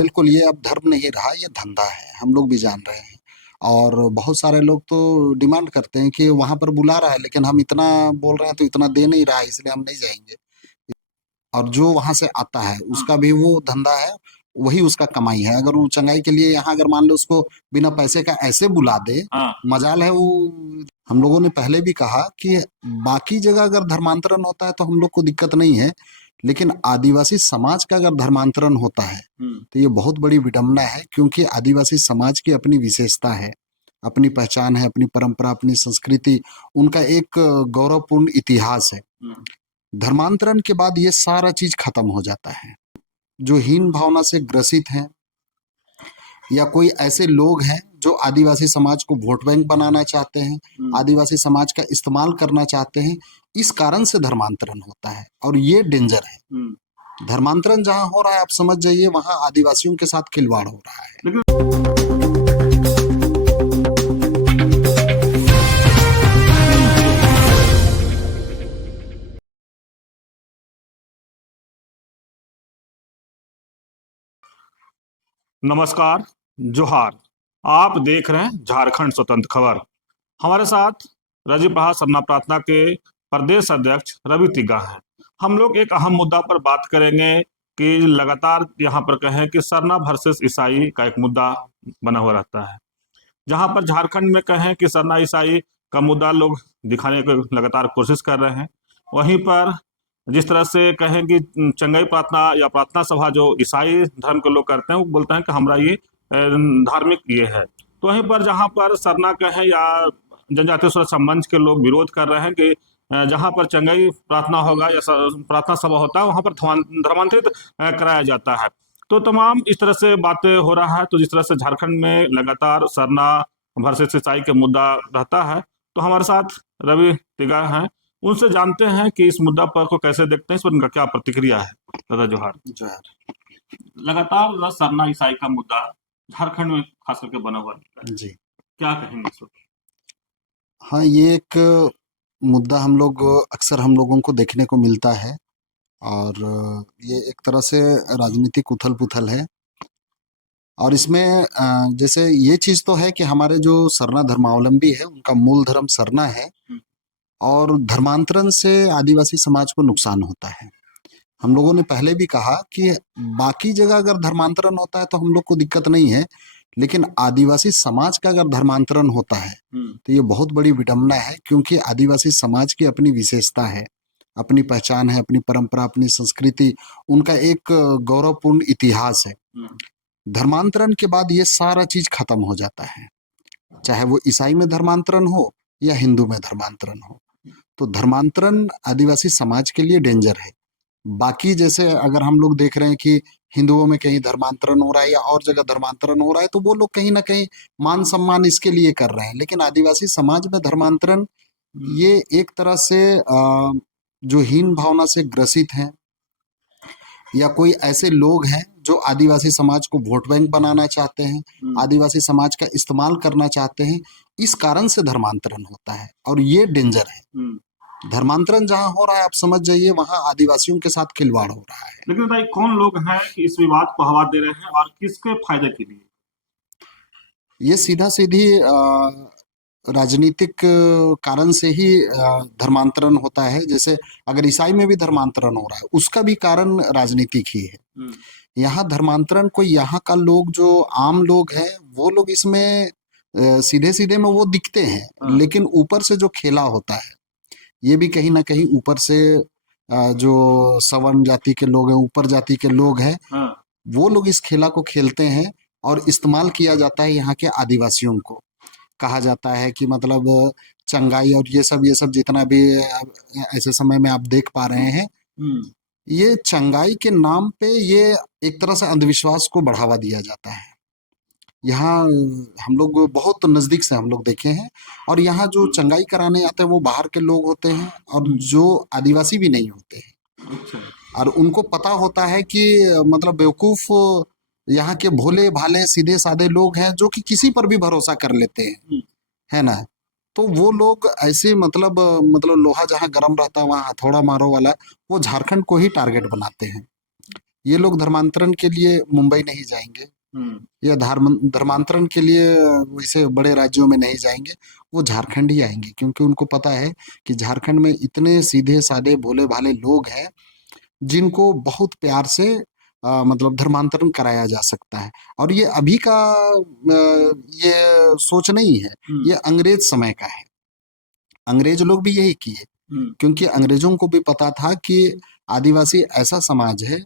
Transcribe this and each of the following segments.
बिल्कुल, ये अब धर्म नहीं रहा, ये धंधा है, हम लोग भी जान रहे हैं। और बहुत सारे लोग तो डिमांड करते हैं कि वहाँ पर बुला रहा है, लेकिन हम इतना बोल रहे हैं तो इतना दे नहीं रहा है, इसलिए हम नहीं जाएँगे। और जो वहाँ से आता है, उसका भी वो धंधा है, वही उसका कमाई है। अगर वो चंगाई के लिए यहाँ अगर मान लो उसको बिना पैसे का ऐसे बुला दे, हाँ। मजाल है वो। हम लोगों ने पहले भी कहा कि बाकी जगह अगर धर्मांतरण होता है तो हम लोग को दिक्कत नहीं है, लेकिन आदिवासी समाज का अगर धर्मांतरण होता है, तो ये बहुत बड़ी विडंबना है, क्योंकि आदिवासी समाज की अपनी विशेषता है, अपनी पहचान है, अपनी परंपरा, अपनी संस्कृति, उनका एक गौरवपूर्ण इतिहास है। धर्मांतरण के बाद ये सारा चीज खत्म हो जाता है। जो हीन भावना से ग्रसित हैं या कोई ऐसे लोग हैं जो आदिवासी समाज को वोट बैंक बनाना चाहते हैं, आदिवासी समाज का इस्तेमाल करना चाहते हैं, इस कारण से धर्मांतरण होता है और ये डेंजर है। धर्मांतरण जहां हो रहा है, आप समझ जाइए वहां आदिवासियों के साथ खिलवाड़ हो रहा है। नमस्कार, जोहार। आप देख रहे हैं झारखंड स्वतंत्र खबर। हमारे साथ रजी प्रहार सरना प्रार्थना के प्रदेश अध्यक्ष रवि तिग्गा हैं। हम लोग एक अहम मुद्दा पर बात करेंगे कि लगातार यहाँ पर कहें कि सरना वर्सेस ईसाई का एक मुद्दा बना हुआ रहता है, जहाँ पर झारखंड में कहें कि सरना ईसाई का मुद्दा लोग दिखाने की लगातार कोशिश कर रहे हैं। वहीं पर जिस तरह से कहें कि चंगाई प्रार्थना या प्रार्थना सभा जो ईसाई धर्म के लोग करते हैं, वो बोलते हैं कि हमारा ये धार्मिक ये है। तो वहीं पर जहाँ पर सरना कहें या जनजातीय सुरक्षा मंच के लोग विरोध कर रहे हैं कि जहाँ पर चंगाई प्रार्थना होगा या प्रार्थना सभा होता है, वहाँ पर धर्मांतरित कराया जाता है। तो तमाम इस तरह से बातें हो रहा है। तो जिस तरह से झारखंड में लगातार सरना वर्सेस ईसाई के मुद्दा रहता है, तो हमारे साथ रवि तिग्गा हैं। उनसे जानते हैं कि इस मुद्दा पर को कैसे देखते हैं, इस पर उनका क्या प्रतिक्रिया है। दादा जोहार। जोहार। लगातार सरना ईसाई का मुद्दा झारखंड में खास करके बना हुआ है, जी, क्या कहेंगे इस पर? हाँ, ये एक मुद्दा हम लोग अक्सर हम लोगों को देखने को मिलता है। और ये एक तरह से राजनीतिक उथल-पुथल है। और इसमें जैसे ये चीज़ तो है कि हमारे जो सरना धर्मावलंबी है, उनका मूल धर्म सरना है, और धर्मांतरण से आदिवासी समाज को नुकसान होता है। हम लोगों ने पहले भी कहा कि बाकी जगह अगर धर्मांतरण होता है तो हम लोग को दिक्कत नहीं है, लेकिन आदिवासी समाज का अगर धर्मांतरण होता है, तो ये बहुत बड़ी विडंबना है, क्योंकि आदिवासी समाज की अपनी विशेषता है, अपनी पहचान है, अपनी परंपरा, अपनी संस्कृति, उनका एक गौरवपूर्ण इतिहास है। धर्मांतरण के बाद ये सारा चीज खत्म हो जाता है, चाहे वो ईसाई में धर्मांतरण हो या हिंदू में धर्मांतरण हो। तो धर्मांतरण आदिवासी समाज के लिए डेंजर है। बाकी जैसे अगर हम लोग देख रहे हैं कि हिंदुओं में कहीं धर्मांतरण हो रहा है या और जगह धर्मांतरण हो रहा है, तो वो लोग कहीं ना कहीं मान सम्मान इसके लिए कर रहे हैं, लेकिन आदिवासी समाज में धर्मांतरण, ये एक तरह से जो हीन भावना से ग्रसित हैं या कोई ऐसे लोग हैं जो आदिवासी समाज को वोट बैंक बनाना चाहते हैं, आदिवासी समाज का इस्तेमाल करना चाहते हैं, इस कारण से धर्मांतरण होता है और ये डेंजर है। धर्मांतरण जहां हो रहा है, आप समझ जाइए वहां आदिवासियों के साथ खिलवाड़ हो रहा है। लेकिन भाई कौन लोग हैं कि इस विवाद को हवा दे रहे हैं और किसके फायदे के लिए? ये सीधा सीधी राजनीतिक कारण से ही धर्मांतरण होता है। जैसे अगर ईसाई में भी धर्मांतरण हो रहा है, उसका भी कारण राजनीतिक ही है। यहाँ धर्मांतरण कोई यहाँ का लोग जो आम लोग हैं, वो लोग इसमें सीधे सीधे में वो दिखते हैं, लेकिन ऊपर से जो खेला होता है, ये भी कहीं ना कहीं ऊपर से जो सवर्ण जाति के लोग हैं, ऊपर जाति के लोग हैं, वो लोग इस खेला को खेलते हैं और इस्तेमाल किया जाता है यहाँ के आदिवासियों को। कहा जाता है कि मतलब चंगाई और ये सब जितना भी ऐसे समय में आप देख पा रहे हैं, ये चंगाई के नाम पे ये एक तरह से अंधविश्वास को बढ़ावा दिया जाता है। यहाँ हम लोग बहुत नजदीक से हम लोग देखे हैं, और यहाँ जो चंगाई कराने आते हैं वो बाहर के लोग होते हैं और जो आदिवासी भी नहीं होते हैं। और उनको पता होता है कि मतलब बेवकूफ यहाँ के भोले भाले सीधे साधे लोग हैं जो कि किसी पर भी भरोसा कर लेते हैं, है ना। तो वो लोग ऐसे मतलब लोहा जहाँ गर्म रहता है वहाँ हथौड़ा मारो वाला, वो झारखंड को ही टारगेट बनाते हैं। ये लोग धर्मांतरण के लिए मुंबई नहीं जाएंगे, या धर्मांतरण के लिए वैसे बड़े राज्यों में नहीं जाएंगे, वो झारखंड ही आएंगे, क्योंकि उनको पता है कि झारखंड में इतने सीधे साधे भोले भाले लोग हैं जिनको बहुत प्यार से मतलब धर्मांतरण कराया जा सकता है। और ये अभी का ये सोच नहीं है, ये अंग्रेज समय का है। अंग्रेज लोग भी यही किए, क्योंकि अंग्रेजों को भी पता था कि आदिवासी ऐसा समाज है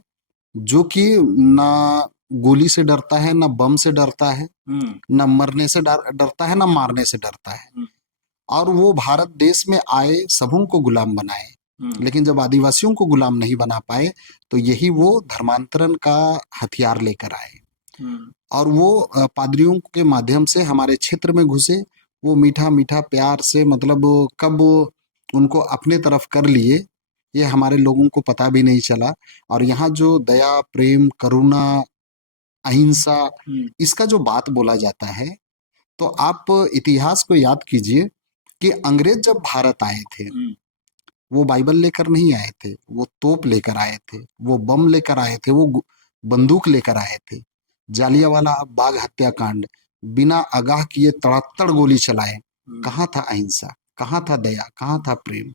जो कि ना गोली से डरता है, ना बम से डरता है, ना मरने से डरता है, ना मारने से डरता है। और वो भारत देश में आए, सबों को गुलाम बनाए, लेकिन जब आदिवासियों को गुलाम नहीं बना पाए तो यही वो धर्मांतरण का हथियार लेकर आए। और वो पादरियों के माध्यम से हमारे क्षेत्र में घुसे, वो मीठा मीठा प्यार से, मतलब कब उनको अपने तरफ कर लिए ये हमारे लोगों को पता भी नहीं चला। और यहाँ जो दया, प्रेम, करुणा, अहिंसा, इसका जो बात बोला जाता है, तो आप इतिहास को याद कीजिए कि अंग्रेज जब भारत आए थे, वो बाइबल लेकर नहीं आए थे, वो तोप लेकर आए थे, वो बम लेकर आए थे, वो बंदूक लेकर आए थे। जालियांवाला बाग हत्याकांड, बिना आगाह किए तड़ातड़ गोली चलाए। कहाँ था अहिंसा, कहाँ था दया, कहाँ था प्रेम,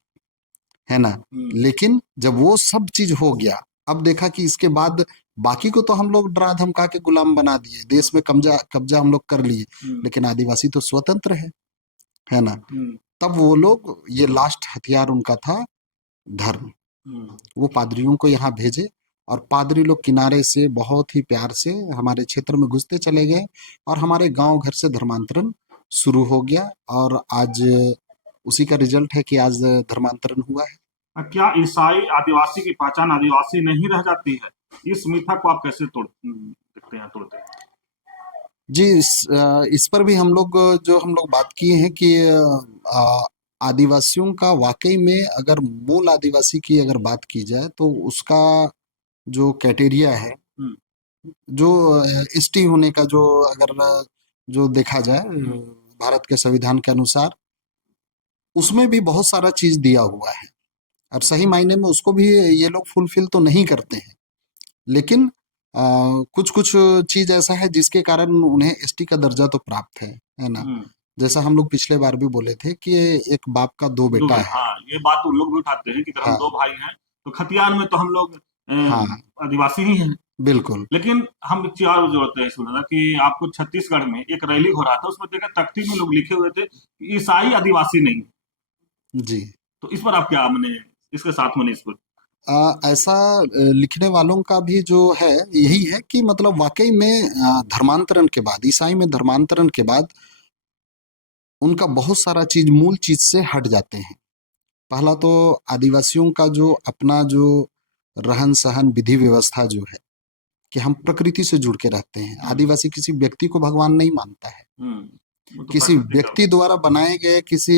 है ना? लेकिन जब वो सब चीज हो गया, अब देखा कि इसके बाद बाकी को तो हम लोग डरा धमका के गुलाम बना दिए, देश में कब्जा कब्जा हम लोग कर लिए, लेकिन आदिवासी तो स्वतंत्र है ना? तब वो लोग, ये लास्ट हथियार उनका था धर्म। वो पादरियों को यहाँ भेजे, और पादरी लोग किनारे से बहुत ही प्यार से हमारे क्षेत्र में घुसते चले गए, और हमारे गांव घर से धर्मांतरण शुरू हो गया। और आज उसी का रिजल्ट है कि आज धर्मांतरण हुआ है। क्या ईसाई आदिवासी की पहचान आदिवासी नहीं रह जाती है? इस मिथक को आप कैसे देखते हैं, तोड़ते हैं? जी, इस पर भी हम लोग बात किए हैं कि आदिवासियों का वाकई में, अगर मूल आदिवासी की अगर बात की जाए तो उसका जो क्राइटेरिया है, जो एसटी होने का, जो अगर जो देखा जाए भारत के संविधान के अनुसार, उसमें भी बहुत सारा चीज दिया हुआ है। और सही मायने में उसको भी ये लोग फुलफिल तो नहीं करते हैं, लेकिन कुछ कुछ चीज ऐसा है जिसके कारण उन्हें एसटी का दर्जा तो प्राप्त है ना? जैसा हम लोग पिछले बार भी बोले थे कि एक बाप का दो बेटा है। हाँ, ये बात तो लोग भी उठाते हैं कि अगर हम हाँ, दो भाई हैं तो खतियान में तो हम लोग हाँ, आदिवासी ही हैं। बिल्कुल। लेकिन हम एक चीज और जोड़ते हैं सुना कि आपको छत्तीसगढ़ में एक रैली हो रहा था, उसमें देखा तख्ती में लोग लिखे हुए थे कि ईसाई आदिवासी नहीं। जी। तो इस पर आप क्या मैंने इसके साथ मैंने इस पर ऐसा लिखने वालों का भी जो है यही है कि मतलब वाकई में धर्मांतरण के बाद, ईसाई में धर्मांतरण के बाद उनका बहुत सारा चीज मूल चीज से हट जाते हैं। पहला तो आदिवासियों का जो अपना जो रहन सहन, विधि व्यवस्था जो है, कि हम प्रकृति से जुड़ के रहते हैं। आदिवासी किसी व्यक्ति को भगवान नहीं मानता है, वो तो किसी प्राकृतिक व्यक्ति द्वारा बनाए गए किसी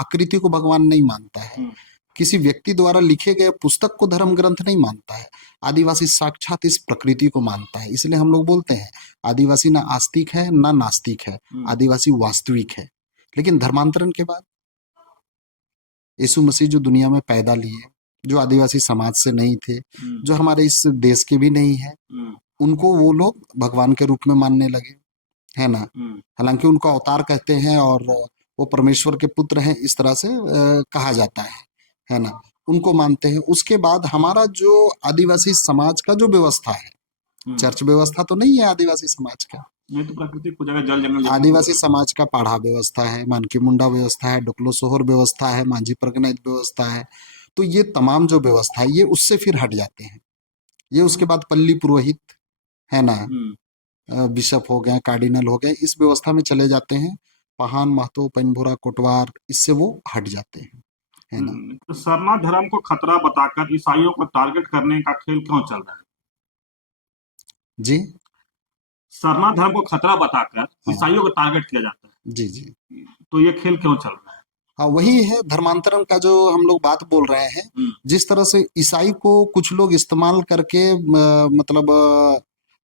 आकृति को भगवान नहीं मानता है, किसी व्यक्ति द्वारा लिखे गए पुस्तक को धर्म ग्रंथ नहीं मानता है। आदिवासी साक्षात इस प्रकृति को मानता है। इसलिए हम लोग बोलते हैं आदिवासी ना आस्तिक है ना नास्तिक है, आदिवासी वास्तविक है। लेकिन धर्मांतरण के बाद यीशु मसीह जो दुनिया में पैदा लिए, जो आदिवासी समाज से नहीं थे, जो हमारे इस देश के भी नहीं है, उनको वो लोग भगवान के रूप में मानने लगे, है ना? हालांकि उनको अवतार कहते हैं और वो परमेश्वर के पुत्र हैं, इस तरह से कहा जाता है ना? उनको मानते हैं। उसके बाद हमारा जो आदिवासी समाज का जो व्यवस्था है, चर्च व्यवस्था तो नहीं है आदिवासी समाज का। ये तो प्राकृतिक हो जाएगा, जल जंगल आदिवासी समाज का पाढ़ा व्यवस्था है, मानकी मुंडा व्यवस्था है, डोकलो सोहर व्यवस्था है, मांझी परगनाइज व्यवस्था है। तो ये तमाम जो व्यवस्था है, ये उससे फिर हट जाते हैं। ये उसके बाद पल्ली पुरोहित, है ना, बिशप हो गए, कार्डिनल हो गए, इस व्यवस्था में चले जाते हैं। पहान, महतो, पेनभोरा, कोटवार, इससे वो हट जाते हैं, है ना? तो सरना धर्म को खतरा बताकर ईसाइयों को टारगेट करने का खेल क्यों चल रहा है? जी, सरना धर्म को खतरा बताकर हाँ, ईसाइयों को टारगेट किया जाता जी, जी। है, तो ये खेल क्यों चल रहा है? हाँ, वही है धर्मांतरण का जो हम लोग बात बोल रहे हैं। जिस तरह से ईसाई को कुछ लोग इस्तेमाल करके मतलब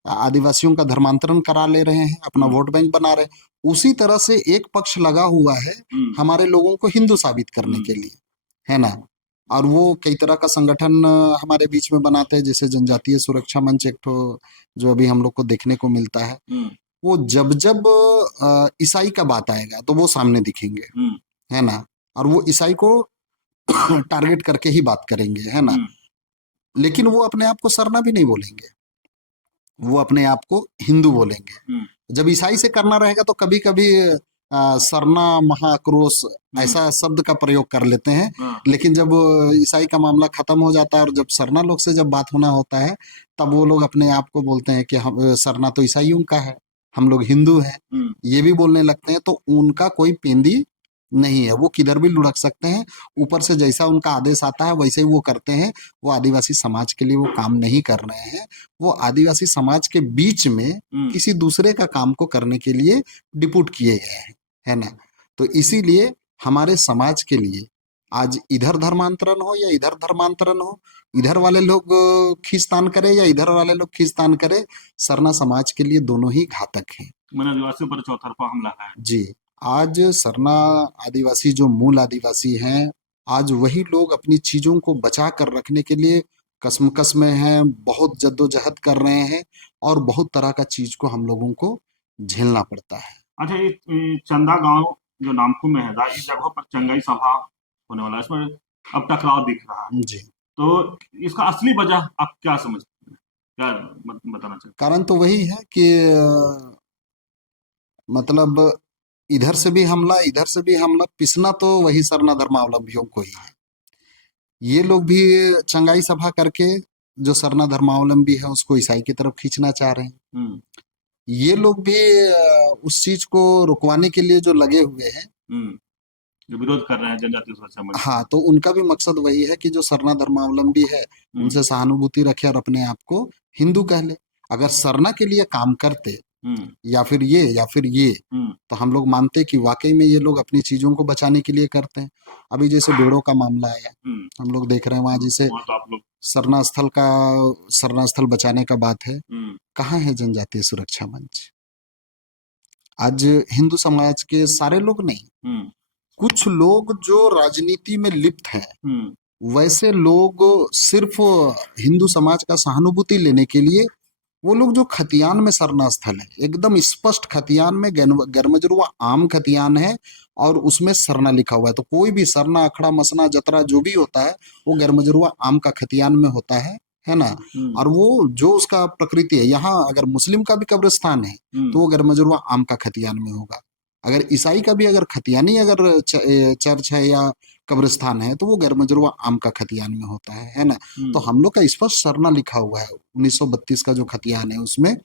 आदिवासियों का धर्मांतरण करा ले रहे हैं, अपना वोट बैंक बना रहे हैं, उसी तरह से एक पक्ष लगा हुआ है हमारे लोगों को हिंदू साबित करने के लिए, है ना? और वो कई तरह का संगठन हमारे बीच में बनाते हैं, जैसे जनजातीय सुरक्षा मंच एक ठो जो अभी हम लोग को देखने को मिलता है। वो जब जब ईसाई का बात आएगा तो वो सामने दिखेंगे, है ना, और वो ईसाई को टारगेट करके ही बात करेंगे, है ना। लेकिन वो अपने आप को सरना भी नहीं बोलेंगे, वो अपने आप को हिंदू बोलेंगे। जब ईसाई से करना रहेगा तो कभी कभी सरना, महाक्रोश ऐसा शब्द का प्रयोग कर लेते हैं। लेकिन जब ईसाई का मामला खत्म हो जाता है और जब सरना लोग से जब बात होना होता है, तब वो लोग अपने आप को बोलते हैं कि हम सरना तो ईसाइयों का है, हम लोग हिंदू हैं, ये भी बोलने लगते हैं। तो उनका कोई पेंदी नहीं है, वो किधर भी लुढ़क सकते हैं। ऊपर से जैसा उनका आदेश आता है वैसे ही वो करते हैं। वो आदिवासी समाज के लिए वो काम नहीं कर रहे हैं, वो आदिवासी समाज के बीच में किसी दूसरे का काम को करने के लिए डिप्यूट किए गए हैं, है ना। तो इसीलिए हमारे समाज के लिए आज इधर धर्मांतरण हो या इधर धर्मांतरण हो, इधर वाले लोग खींचतान करे या इधर वाले लोग खींचतान करे, सरना समाज के लिए दोनों ही घातक हैं। मन आदिवासियों पर चौतरफा हमला है जी। आज सरना आदिवासी जो मूल आदिवासी हैं, आज वही लोग अपनी चीजों को बचा कर रखने के लिए कसमकस में हैं, बहुत जद्दोजहद कर रहे हैं, और बहुत तरह का चीज को हम लोगों को झेलना पड़ता है। अच्छा, ये चंदा गांव जो नामकुम में है, इस जगह पर चंगाई सभा होने वाला है, इसमें अब टकराव दिख रहा है। जी। तो इसका असली वजह आप क्या समझते हैं, क्या बताना चाहते कारण तो वही है कि मतलब इधर से भी हमला, इधर से भी हमला, पिसना तो वही सरना धर्मावलंबियों को ही है। ये लोग भी चंगाई सभा करके जो सरना धर्मावलंबी है उसको ईसाई की तरफ खींचना चाह रहे हैं। ये लोग भी उस चीज को रुकवाने के लिए जो लगे हुए हैं, जो विरोध कर रहे हैं जनजातीय सुरक्षा मंच। हाँ, तो उनका भी मकसद वही है कि जो सरना धर्मावलंबी है उनसे सहानुभूति रखे और अपने आप को हिंदू कह ले। अगर सरना के लिए काम करते या फिर ये तो हम लोग मानते कि वाकई में ये लोग अपनी चीजों को बचाने के लिए करते हैं। अभी जैसे बेड़ों का मामला आया, हम लोग देख रहे हैं वहां जैसे तो आप लोग सरना स्थल का, सरना स्थल बचाने का बात है, कहाँ है जनजातीय सुरक्षा मंच? आज हिंदू समाज के सारे लोग नहीं, कुछ लोग जो राजनीति में लिप्त हैं, वैसे लोग सिर्फ हिंदू समाज का सहानुभूति लेने के लिए, वो लोग जो खतियान में सरना स्थल है, एकदम स्पष्ट खतियान में गरमजरुआ आम खतियान है और उसमें सरना लिखा हुआ है। तो कोई भी सरना, अखड़ा, मसना, जतरा जो भी होता है वो गरमजरुआ आम का खतियान में होता है ना। और वो जो उसका प्रकृति है, यहाँ अगर मुस्लिम का भी कब्रिस्तान है तो वो गरमजरुआ आम का खतियान में होगा। अगर ईसाई का भी अगर खतियानी अगर चर्च है या कब्रिस्तान है तो वो गैरमजरुआ आम का खतियान में होता है ना। तो हम लोग का स्पष्ट सरना लिखा हुआ है 1932 का जो खतियान है उसमें,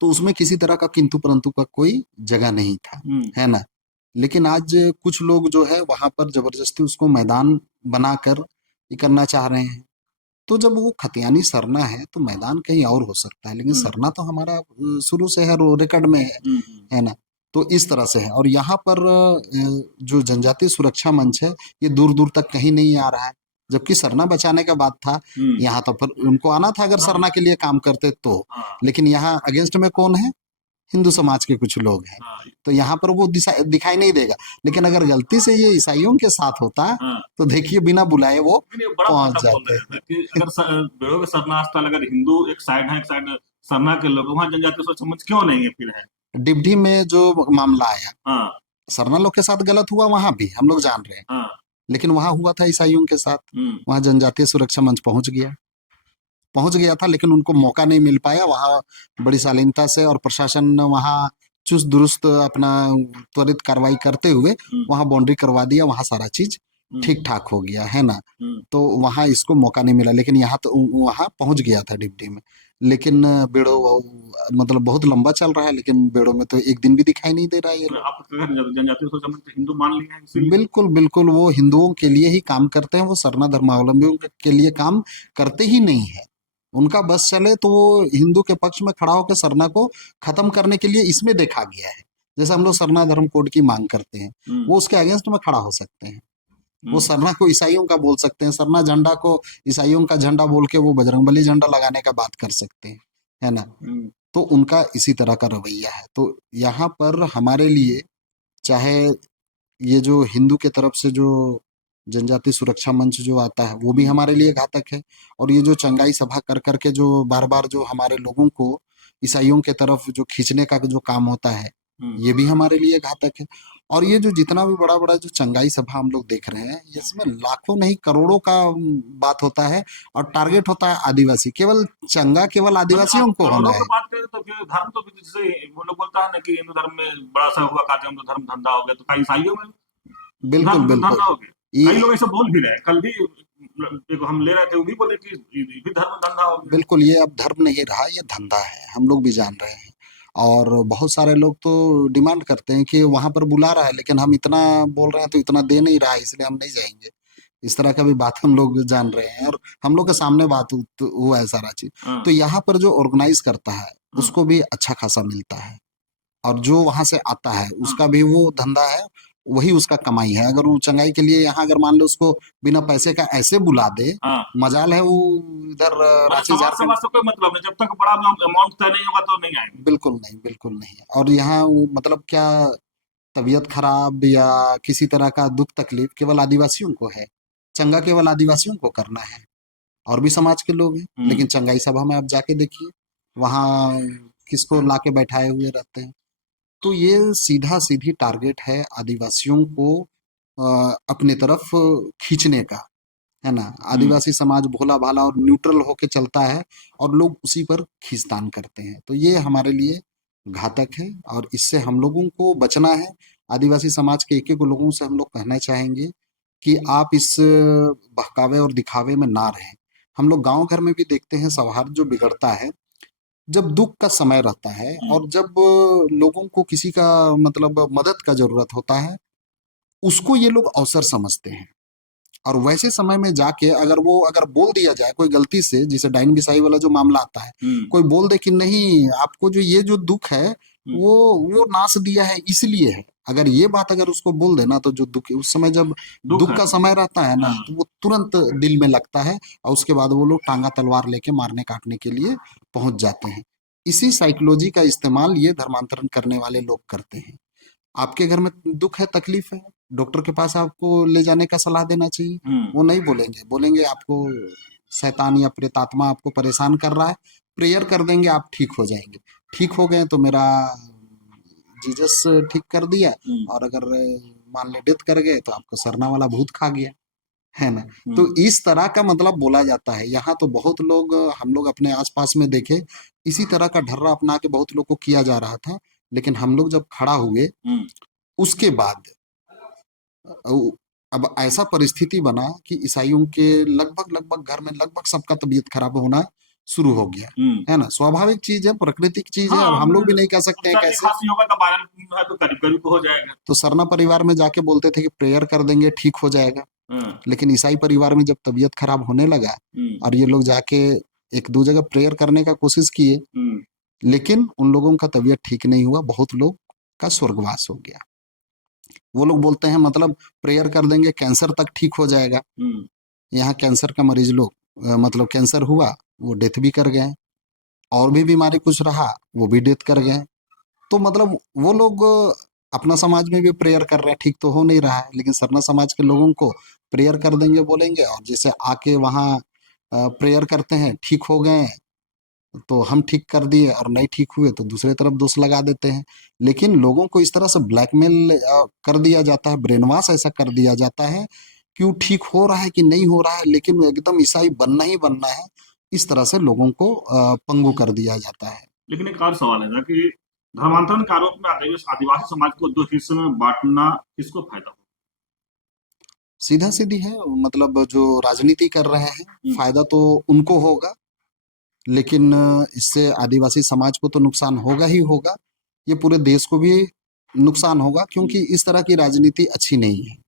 तो उसमें किसी तरह का किंतु परंतु का कोई जगह नहीं था, है ना। लेकिन आज कुछ लोग जो है वहां पर जबरदस्ती उसको मैदान बनाकर ये करना चाह रहे हैं। तो जब वो खतियानी सरना है तो मैदान कहीं और हो सकता है, लेकिन सरना तो हमारा शुरू से है, रिकॉर्ड में है ना। तो इस तरह से है। और यहाँ पर जो जनजातीय सुरक्षा मंच है ये दूर दूर तक कहीं नहीं आ रहा है, जबकि सरना बचाने का बात था। यहाँ तो फिर उनको आना था अगर सरना के लिए काम करते तो, लेकिन यहाँ अगेंस्ट में कौन है? हिंदू समाज के कुछ लोग हैं, तो यहाँ पर वो दिखाई नहीं देगा। लेकिन अगर गलती से ये ईसाइयों के साथ होता तो देखिए बिना बुलाए वो पहुंच जाते हैं। कि अगर बेड़ो के सरना स्थल अगर हिंदू एक साइड है, एक साइड सरना के लोग, वहाँ जनजातीय सुरक्षा मंच क्यों नहीं है फिर है? डिब्डी में जो मामला आया, सरना लोग के साथ गलत हुआ, वहां भी हम लोग जान रहे हैं, लेकिन वहां हुआ था ईसाइयों के साथ, वहां जनजातीय सुरक्षा मंच पहुंच गया था, लेकिन उनको मौका नहीं मिल पाया। वहां बड़ी शालीनता से और प्रशासन वहां चुस्त दुरुस्त अपना त्वरित कार्रवाई करते हुए वहां बाउंड्री करवा दिया, वहां सारा चीज ठीक ठाक हो गया, है ना। तो वहां इसको मौका नहीं मिला, लेकिन यहाँ तो वहां पहुंच गया था डिप्टी में। लेकिन बेड़ो मतलब बहुत लंबा चल रहा है, लेकिन बेड़ो में तो एक दिन भी दिखाई नहीं दे रहा है ये लोग। आप जनजातीय सुरक्षा मंच हिंदू मान लिए हैं? बिल्कुल बिल्कुल, वो हिंदुओं के लिए ही काम करते हैं, वो सरना धर्मावलंबियों के लिए काम करते ही नहीं है। उनका बस चले तो वो हिंदू के पक्ष में खड़ा होकर सरना को खत्म करने के लिए इसमें देखा गया है। जैसे हम लोग सरना धर्म कोड की मांग करते हैं, वो उसके अगेंस्ट में खड़ा हो सकते हैं। वो सरना को ईसाइयों का बोल सकते हैं, सरना झंडा को ईसाइयों का झंडा बोल के वो बजरंगबली झंडा लगाने का बात कर सकते हैं, है ना। तो उनका इसी तरह का रवैया है। तो यहाँ पर हमारे लिए, चाहे ये जो हिंदू के तरफ से जो जनजाति सुरक्षा मंच जो आता है वो भी हमारे लिए घातक है। और ये जो चंगाई सभा कर करके जो बार बार जो हमारे लोगों को ईसाइयों के तरफ जो खींचने का जो काम होता है, ये भी हमारे लिए घातक है। और ये जो जितना भी बड़ा बड़ा जो चंगाई सभा हम लोग देख रहे हैं, इसमें लाखों नहीं करोड़ों का बात होता है। और टारगेट होता है आदिवासी, केवल चंगा केवल मतलब आप आदिवासियों को होना करोड़ों है। की बात करें तो फिर धर्म तो फिर जैसे वो लोग बोलता है ना कि हिंदू धर्म में बड़ा सा हुआ कहते हैं हम तो धर्म धंधा हो गया, तो क्या ईसाइयों में बिल्कुल धर्म बिल्कुल। धंधा हो गया? कई ये लोग ऐसे बोल भी रहे हैं, कल भी एक हम ले रहे थे वो भी बोले कि ये भी धर्म धंधा हो गया। बिल्कुल, ये अब धर्म नहीं रहा, ये धंधा है, हम लोग भी जान रहे हैं। और बहुत सारे लोग तो डिमांड करते हैं कि वहां पर बुला रहा है, लेकिन हम इतना बोल रहे हैं तो इतना दे नहीं रहा है, इसलिए हम नहीं जाएंगे। इस तरह का भी बात हम लोग जान रहे हैं, और हम लोग के सामने बात हुआ है सारा चीज। तो हाँ, यहाँ पर जो ऑर्गेनाइज करता है हाँ, उसको भी अच्छा खासा मिलता है, और जो वहां से आता है हाँ, उसका भी वो धंधा है, वही उसका कमाई है। अगर वो चंगाई के लिए यहाँ अगर मान लो उसको बिना पैसे का ऐसे बुला दे, हाँ। मजाल है वो इधर मतलब रांची समाज झारखंड। सेवा से कोई मतलब नहीं, जब तक बड़ा अमाउंट तय नहीं होगा तो नहीं आएंगे। बिल्कुल नहीं, बिल्कुल नहीं। और यहाँ वो मतलब क्या, तबीयत खराब या किसी तरह का दुख तकलीफ केवल आदिवासियों को है, चंगा केवल आदिवासियों को करना है। और भी समाज के लोग हैं, लेकिन चंगाई सभा में आप जाके देखिए, वहाँ किसको लाके बैठाए हुए रहते हैं। तो ये सीधा सीधी टारगेट है आदिवासियों को अपने तरफ खींचने का, है ना। हम्म, आदिवासी समाज भोला भाला और न्यूट्रल होके चलता है, और लोग उसी पर खींचतान करते हैं, तो ये हमारे लिए घातक है, और इससे हम लोगों को बचना है। आदिवासी समाज के एक एक लोगों से हम लोग कहना चाहेंगे कि आप इस बहकावे और दिखावे में ना रहें। हम लोग गांव घर में भी देखते हैं सौहार्द जो बिगड़ता है जब दुख का समय रहता है, हम्म, और जब लोगों को किसी का मतलब मदद का जरूरत होता है, उसको ये लोग अवसर समझते हैं। और वैसे समय में जाके अगर वो अगर बोल दिया जाए कोई गलती से, जैसे डाइन बिसाई वाला जो मामला आता है, हम्म, कोई बोल दे कि नहीं आपको जो ये जो दुख है हम्म, वो नाश दिया है इसलिए है, अगर ये बात अगर उसको बोल देना, तो जो दुख उस समय जब दुख दुख है। का समय रहता है ना, हाँ, तो वो तुरंत दिल में लगता है, और उसके बाद वो लोग टांगा तलवार लेके मारने काटने के लिए पहुंच जाते हैं। इसी साइकोलॉजी का इस्तेमाल ये धर्मांतरण करने वाले लोग करते हैं। आपके घर में दुख है, तकलीफ है, डॉक्टर के पास आपको ले जाने का सलाह देना चाहिए। हम्म, वो नहीं बोलेंगे, बोलेंगे आपको शैतान या प्रेतात्मा आपको परेशान कर रहा है, प्रेयर कर देंगे आप ठीक हो जाएंगे। ठीक हो गए तो मेरा जीसस ठीक कर दिया, हम्म, और अगर मान ले डेथ कर गए तो आपको सरना वाला भूत खा गया, है ना। तो हम्म, इस तरह का मतलब बोला जाता है। यहाँ तो बहुत लोग, हम लोग अपने आसपास में देखे, इसी तरह का ढर्रा अपना के बहुत लोग को किया जा रहा था। लेकिन हम लोग जब खड़ा हुए हम्म, उसके बाद अब ऐसा परिस्थिति बना कि ईसाइयों के लगभग लगभग घर में लगभग सबका तबीयत खराब होना शुरू हो गया, हम्म। है ना। स्वाभाविक चीज है, प्राकृतिक चीज है, हाँ, अब अब हम लोग भी नहीं कह सकते हैं सर्दी कैसे। खांसी होगा तो वायरल है तो करीब करीब तो हो जाएगा। तो सरना परिवार में जाके बोलते थे कि प्रेयर कर देंगे ठीक हो जाएगा। हाँ, लेकिन ईसाई परिवार में जब तबीयत खराब होने लगा, हम्म, और ये लोग जाके एक दो जगह प्रेयर करने का कोशिश किए, हम्म, लेकिन उन लोगों का तबीयत ठीक नहीं हुआ, बहुत लोग का स्वर्गवास हो गया। वो लोग बोलते हैं मतलब प्रेयर कर देंगे कैंसर तक ठीक हो जाएगा। हम्म, यहाँ कैंसर का मरीज लोग मतलब कैंसर हुआ, वो डेथ भी कर गए। और भी बीमारी कुछ रहा, वो भी डेथ कर गए। तो मतलब वो लोग अपना समाज में भी प्रेयर कर रहे हैं, ठीक तो हो नहीं रहा है, लेकिन सरना समाज के लोगों को प्रेयर कर देंगे बोलेंगे, और जैसे आके वहाँ प्रेयर करते हैं ठीक हो गए, तो हम ठीक कर दिए, और नहीं ठीक हुए तो दूसरे तरफ दोष लगा देते हैं। लेकिन लोगों को इस तरह से ब्लैकमेल कर दिया जाता है, ब्रेन वॉश ऐसा कर दिया जाता है कि वो ठीक हो रहा है कि नहीं हो रहा है, लेकिन वो एकदम ईसाई बनना ही बनना है। इस तरह से लोगों को पंगु कर दिया जाता है। लेकिन एक और सवाल है ना कि धर्मांतरण के आरोप में आदिवासी समाज को दो हिस्से में बांटना किसको फायदा हो? सीधा सीधी है, मतलब जो राजनीति कर रहे हैं, हम्म, फायदा तो उनको होगा, लेकिन इससे आदिवासी समाज को तो नुकसान होगा ही होगा। ये पूरे देश को भी नुकसान होगा, हम्म। क्योंकि इस तरह की राजनीति अच्छी नहीं है। ये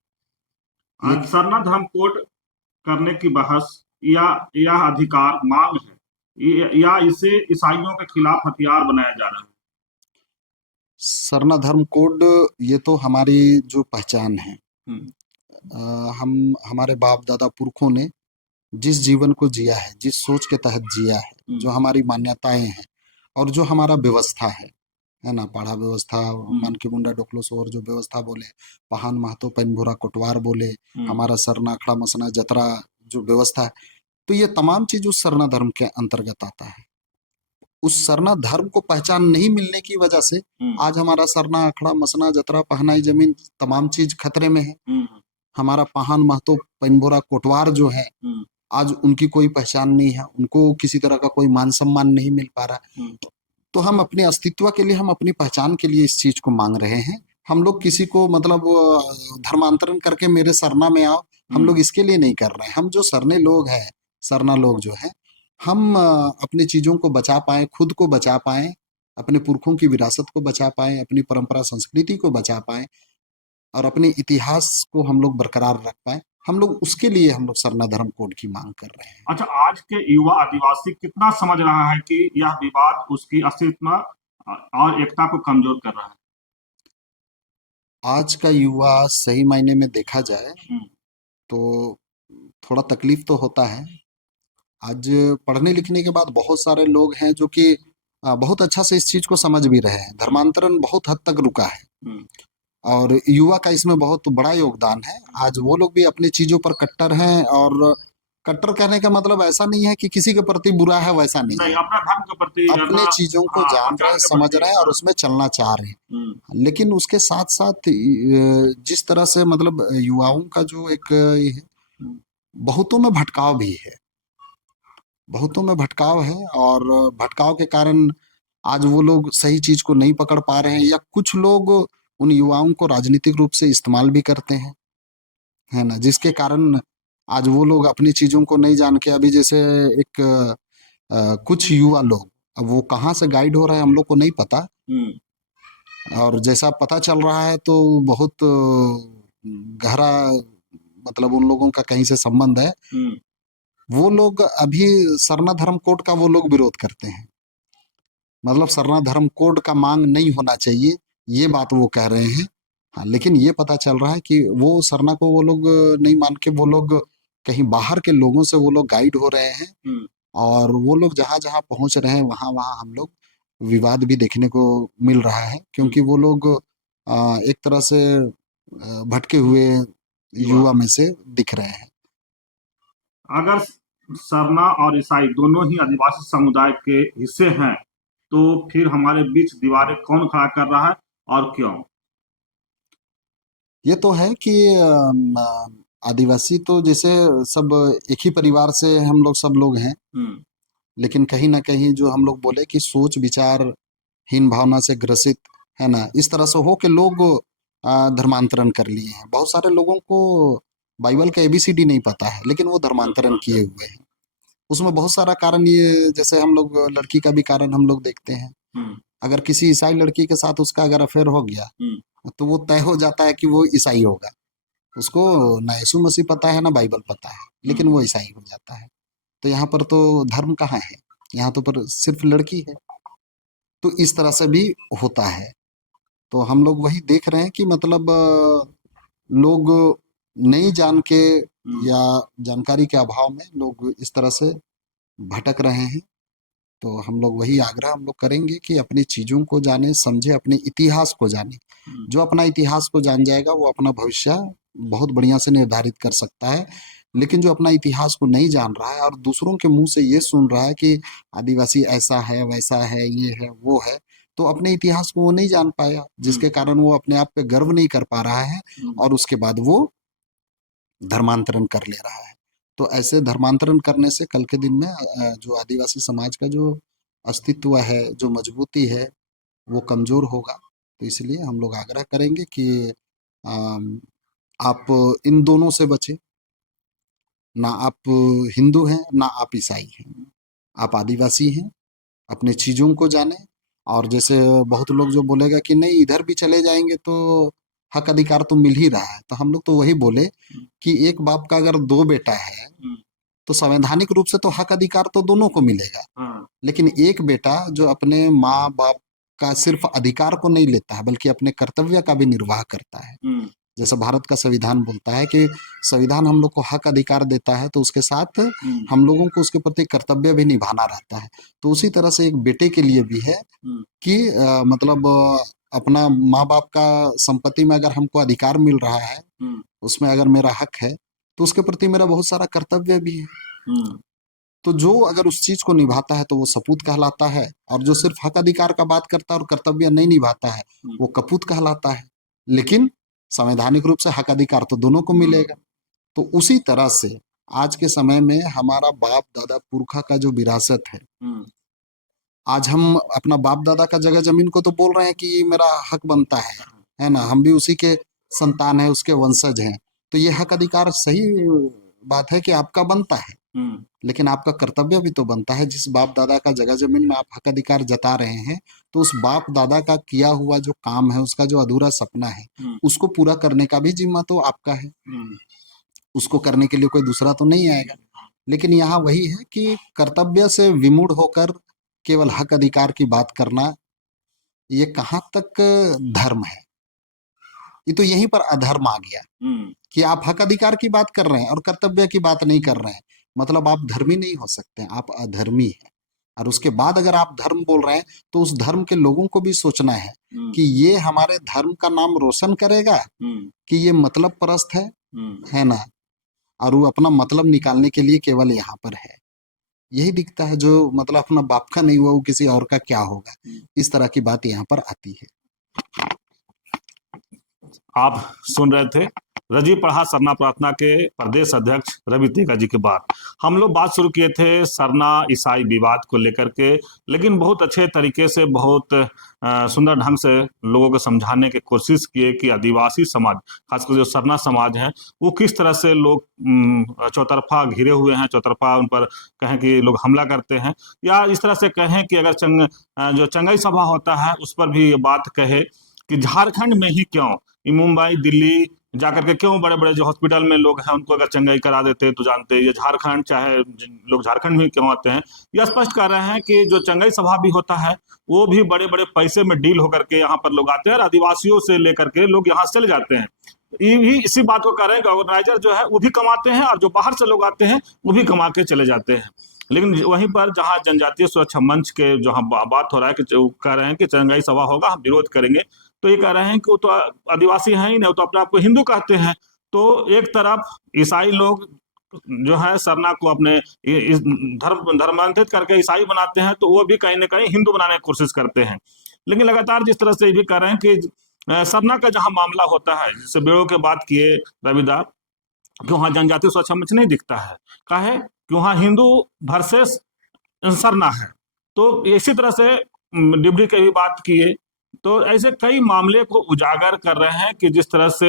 आज सरना धर्म कोड करने की बहस या यह अधिकार मांग है, या इसे ईसाइयों के खिलाफ हथियार बनाया जा रहा है? सरना धर्म कोड, ये तो हमारी जो पहचान है, हम्म, अ, हम हमारे बाप दादा पुरखों ने जिस जीवन को जिया है, जिस सोच के तहत जिया है, हम्म, जो हमारी मान्यताएं हैं, और जो हमारा व्यवस्था है है ना, पाढ़ा व्यवस्था, मानकी मुंडा डोकलो सोहर जो व्यवस्था बोले, पहान महतो पैनभोरा कोटवार बोले, हमारा सरना अखड़ा मसना जतरा जो व्यवस्था है, तो ये तमाम चीज उस सरना धर्म के अंतर्गत आता है। उस सरना धर्म को पहचान नहीं मिलने की वजह से आज हमारा सरना अखड़ा मसना जतरा पहनाई जमीन तमाम चीज खतरे में है। हमारा पहान महतो पैनभोरा कोटवार जो है, आज उनकी कोई पहचान नहीं है, उनको किसी तरह का कोई मान सम्मान नहीं मिल पा रहा। तो हम अपने अस्तित्व के लिए, हम अपनी पहचान के लिए इस चीज को मांग रहे हैं। हम लोग किसी को मतलब धर्मांतरण करके मेरे सरना में आओ, हम लोग इसके लिए नहीं कर रहे हैं। हम जो सरने लोग हैं, सरना लोग जो हैं, हम अपनी चीजों को बचा पाए, खुद को बचा पाए, अपने पुरखों की विरासत को बचा पाए, अपनी परंपरा संस्कृति को बचा पाए और अपने इतिहास को हम लोग बरकरार रख पाए, हम लोग उसके लिए हम लोग सरना धर्म कोड की मांग कर रहे हैं। अच्छा, आज के युवा आदिवासी कितना समझ रहा है कि यह विवाद उसकी अस्तित्व और एकता को कमजोर कर रहा है? आज का युवा सही मायने में देखा जाए तो थोड़ा तकलीफ तो होता है। आज पढ़ने लिखने के बाद बहुत सारे लोग हैं जो कि बहुत अच्छा से इस चीज को समझ भी रहे हैं। धर्मांतरण बहुत हद तक रुका है और युवा का इसमें बहुत बड़ा योगदान है। आज वो लोग भी अपनी चीजों पर कट्टर हैं, और कट्टर कहने का मतलब ऐसा नहीं है कि किसी के प्रति बुरा है, वैसा नहीं नहीं, है। अपना धर्म के प्रति, अपने चीजों को हाँ, जान रहे हैं, पहचान के समझ प्रति, रहे हैं और उसमें चलना चाह रहे हैं। लेकिन उसके साथ साथ जिस तरह से मतलब युवाओं का जो एक ये है, बहुतों में भटकाव भी है, बहुतों में भटकाव है, और भटकाव के कारण आज वो लोग सही चीज को नहीं पकड़ पा रहे हैं, या कुछ लोग उन युवाओं को राजनीतिक रूप से इस्तेमाल भी करते हैं, है ना, जिसके कारण आज वो लोग अपनी चीजों को नहीं जान के, अभी जैसे एक कुछ युवा लोग, अब वो कहाँ से गाइड हो रहे हैं हम लोग को नहीं पता, और जैसा पता चल रहा है तो बहुत गहरा मतलब उन लोगों का कहीं से संबंध है। वो लोग अभी सरना धर्म कोड का वो लोग विरोध करते हैं, मतलब सरना धर्म कोड का मांग नहीं होना चाहिए, ये बात वो कह रहे हैं। हाँ, लेकिन ये पता चल रहा है कि वो सरना को वो लोग नहीं मान के, वो लोग कहीं बाहर के लोगों से वो लोग गाइड हो रहे हैं, और वो लोग जहां जहां पहुंच रहे हैं वहां वहां हम लोग विवाद भी देखने को मिल रहा है, क्योंकि वो लोग एक तरह से भटके हुए युवा में से दिख रहे हैं। अगर सरना और ईसाई दोनों ही आदिवासी समुदाय के हिस्से हैं, तो फिर हमारे बीच दीवारें कौन खड़ा कर रहा है और क्यों? ये तो है कि आदिवासी तो जैसे सब एक ही परिवार से हम लोग सब लोग हैं, लेकिन कहीं ना कहीं जो हम लोग बोले कि सोच विचार हीन भावना से ग्रसित, है ना, इस तरह से हो के लोग धर्मांतरण कर लिए हैं। बहुत सारे लोगों को बाइबल का एबीसीडी नहीं पता है, लेकिन वो धर्मांतरण किए हुए हैं। उसमें बहुत सारा कारण, ये जैसे हम लोग लड़की का भी कारण हम लोग देखते हैं। अगर किसी ईसाई लड़की के साथ उसका अगर अफेयर हो गया तो वो तय हो जाता है कि वो ईसाई होगा। उसको ना यीशु मसीह पता है ना बाइबल पता है, लेकिन वो ईसाई हो जाता है। तो यहाँ पर तो धर्म कहाँ है, यहाँ तो पर सिर्फ लड़की है। तो इस तरह से भी होता है। तो हम लोग वही देख रहे हैं कि मतलब लोग नहीं जान के या जानकारी के अभाव में लोग इस तरह से भटक रहे हैं। तो हम लोग वही आग्रह हम लोग करेंगे कि अपनी चीजों को जाने, समझे, अपने इतिहास को जाने। जो अपना इतिहास को जान जाएगा वो अपना भविष्य बहुत बढ़िया से निर्धारित कर सकता है। लेकिन जो अपना इतिहास को नहीं जान रहा है और दूसरों के मुंह से ये सुन रहा है कि आदिवासी ऐसा है, वैसा है, ये है, वो है, तो अपने इतिहास को वो नहीं जान पाया, जिसके कारण वो अपने आप पे गर्व नहीं कर पा रहा है, और उसके बाद वो धर्मांतरण कर ले रहा है। तो ऐसे धर्मांतरण करने से कल के दिन में जो आदिवासी समाज का जो अस्तित्व है, जो मजबूती है, वो कमजोर होगा। तो इसलिए हम लोग आग्रह करेंगे कि अम, आप इन दोनों से बचे। ना आप हिंदू हैं, ना आप ईसाई हैं, आप आदिवासी हैं। अपने चीजों को जाने। और जैसे बहुत लोग जो बोलेगा कि नहीं इधर भी चले जाएंगे तो हक अधिकार तो मिल ही रहा है, तो हम लोग तो वही बोले कि एक बाप का अगर दो बेटा है तो संवैधानिक रूप से तो हक अधिकार तो दोनों को मिलेगा। लेकिन एक बेटा जो अपने माँ बाप का सिर्फ अधिकार को नहीं लेता है, बल्कि अपने कर्तव्य का भी निर्वाह करता है, जैसे भारत का संविधान बोलता है कि संविधान हम लोग को हक अधिकार देता है, तो उसके साथ हम लोगों को उसके प्रति कर्तव्य भी निभाना रहता है। तो उसी तरह से एक बेटे के लिए भी है कि मतलब अपना माँ बाप का संपत्ति में अगर हमको अधिकार मिल रहा है, उसमें अगर मेरा हक है, तो उसके प्रति मेरा बहुत सारा कर्तव्य भी है। तो जो अगर उस चीज को निभाता है तो वो सपूत कहलाता है, और जो सिर्फ हक अधिकार का बात करता है और कर्तव्य नहीं निभाता है वो कपूत कहलाता है। लेकिन संवैधानिक रूप से हक अधिकार तो दोनों को मिलेगा। तो उसी तरह से आज के समय में हमारा बाप दादा पुरखा का जो विरासत है, आज हम अपना बाप दादा का जगह जमीन को तो बोल रहे हैं कि ये मेरा हक बनता है ना, हम भी उसी के संतान है, उसके वंशज हैं। तो ये हक अधिकार सही बात है कि आपका बनता है, लेकिन आपका कर्तव्य भी तो बनता है। जिस बाप दादा का जगह जमीन में आप हक अधिकार जता रहे हैं, तो उस बाप दादा का किया हुआ जो काम है, उसका जो अधूरा सपना है, उसको पूरा करने का भी जिम्मा तो आपका है। उसको करने के लिए कोई दूसरा तो नहीं आएगा। लेकिन यहाँ वही है कि कर्तव्य से विमूढ़ होकर केवल हक अधिकार की बात करना, ये कहाँ तक धर्म है? ये तो यहीं पर अधर्म आ गया कि आप हक अधिकार की बात कर रहे हैं और कर्तव्य की बात नहीं कर रहे हैं। मतलब आप धर्मी नहीं हो सकते, आप अधर्मी हैं। और उसके बाद अगर आप धर्म बोल रहे हैं, तो उस धर्म के लोगों को भी सोचना है कि ये हमारे धर्म का नाम रोशन करेगा कि ये मतलब परस्त है ना, और वो अपना मतलब निकालने के लिए केवल यहाँ पर है। यही दिखता है, जो मतलब अपना बाप का नहीं हुआ वो किसी और का क्या होगा, इस तरह की बात यहाँ पर आती है। आप सुन रहे थे रजी पढ़ा सरना प्रार्थना के प्रदेश अध्यक्ष रवि तेगा जी की बात। हम लोग बात शुरू किए थे सरना ईसाई विवाद को लेकर के, लेकिन बहुत अच्छे तरीके से, बहुत सुंदर ढंग से लोगों को समझाने की कोशिश किए कि आदिवासी समाज, खासकर जो सरना समाज है, वो किस तरह से लोग चौतरफा घिरे हुए हैं, चौतरफा उन पर कहें कि लोग हमला करते हैं, या इस तरह से कहें कि अगर जो चंगाई सभा होता है उस पर भी ये बात कहे कि झारखंड में ही क्यों, मुंबई दिल्ली जाकर के क्यों बड़े बड़े जो हॉस्पिटल में लोग हैं उनको अगर चंगाई करा देते तो जानते, ये झारखंड, चाहे लोग झारखंड में क्यों आते हैं। यह स्पष्ट कर रहे हैं कि जो चंगाई सभा भी होता है वो भी बड़े बड़े पैसे में डील होकर के यहाँ पर लोग आते हैं, और आदिवासियों से लेकर के लोग यहाँ से चले जाते हैं। ये भी इसी बात को कह रहे हैं कि ऑर्गेनाइजर जो है वो भी कमाते हैं, और जो बाहर से लोग आते हैं वो भी कमा के चले जाते हैं। लेकिन वहीं पर जहाँ जनजातीय सुरक्षा मंच के जहाँ बात हो रहा है कि जो कह रहे हैं कि चंगाई सभा होगा, हम विरोध करेंगे, तो ये कह रहे हैं कि वो तो आदिवासी हैं ही नहीं, वो तो अपने आप को हिंदू कहते हैं। तो एक तरफ ईसाई लोग जो है सरना को अपने इस धर्मांतरित करके ईसाई बनाते हैं, तो वो भी कहीं ना कहीं हिंदू बनाने की कोशिश करते हैं। लेकिन लगातार जिस तरह से ये भी कह रहे हैं कि सरना का जहाँ मामला होता है, जैसे बेड़ो के बात किए रविदा, कि वहाँ जनजातीय सुरक्षा मंच नहीं दिखता है, काहे कि वहाँ हिंदू वर्सेस सरना है। तो इसी तरह से डिबरी की भी बात किए, तो ऐसे कई मामले को उजागर कर रहे हैं कि जिस तरह से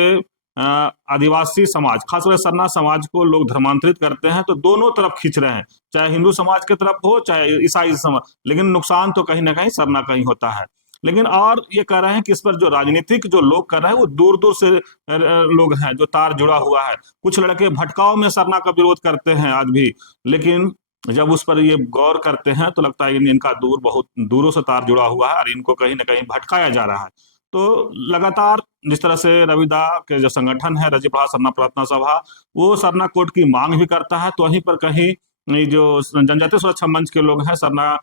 आदिवासी समाज, खासकर सरना समाज को लोग धर्मांतरित करते हैं, तो दोनों तरफ खींच रहे हैं, चाहे हिंदू समाज की तरफ हो चाहे ईसाई समाज, लेकिन नुकसान तो कहीं ना कहीं सरना का ही होता है। लेकिन और ये कह रहे हैं कि इस पर जो राजनीतिक जो लोग कर रहे हैं वो दूर दूर से लोग हैं, जो तार जुड़ा हुआ है। कुछ लड़के भटकाव में सरना का विरोध करते हैं आज भी, लेकिन जब उस पर ये गौर करते हैं तो लगता है कि इनका बहुत दूरों से तार जुड़ा हुआ है और इनको कहीं ना कहीं भटकाया जा रहा है। तो लगातार जिस तरह से रविदा के जो संगठन है रजी पढ़ा सरना प्रार्थना सभा, वो सरना कोर्ट की मांग भी करता है, तो वहीं पर कहीं ये जो जनजातीय सुरक्षा मंच के लोग हैं सरना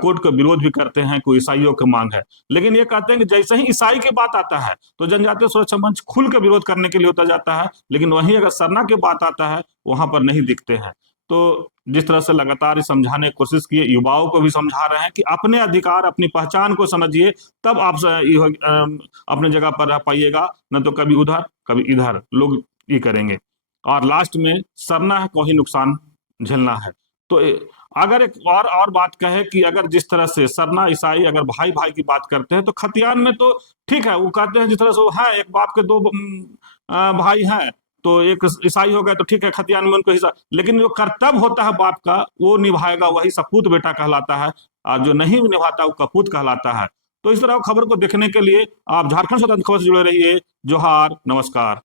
कोर्ट का विरोध भी करते हैं, कोई ईसाइयों की मांग है। लेकिन ये कहते हैं कि जैसे ही ईसाई की बात आता है तो जनजातीय सुरक्षा मंच खुल के विरोध करने के लिए होता जाता है, लेकिन वहीं अगर सरना की बात आता है वहां पर नहीं दिखते हैं। तो जिस तरह से लगातार ये समझाने की कोशिश की, युवाओं को भी समझा रहे हैं कि अपने अधिकार, अपनी पहचान को समझिए, तब आप अपने जगह पर रह पाइएगा, न तो कभी उधर कभी इधर लोग ये करेंगे, और लास्ट में सरना है को ही नुकसान झेलना है। तो अगर एक और बात कहे कि अगर जिस तरह से सरना ईसाई अगर भाई भाई की बात करते हैं, तो खतियान में तो ठीक है, वो कहते हैं जिस तरह से वो है एक बाप के दो भाई हैं, तो एक ईसाई हो गए तो ठीक है, खतियान में उनको हिस्सा, लेकिन जो कर्तव्य होता है बाप का वो निभाएगा, वही सपूत बेटा कहलाता है, और जो नहीं निभाता वो कपूत कहलाता है। तो इस तरह खबर को देखने के लिए आप झारखंड स्वतंत्र खबर से जुड़े रहिए। जोहार, नमस्कार।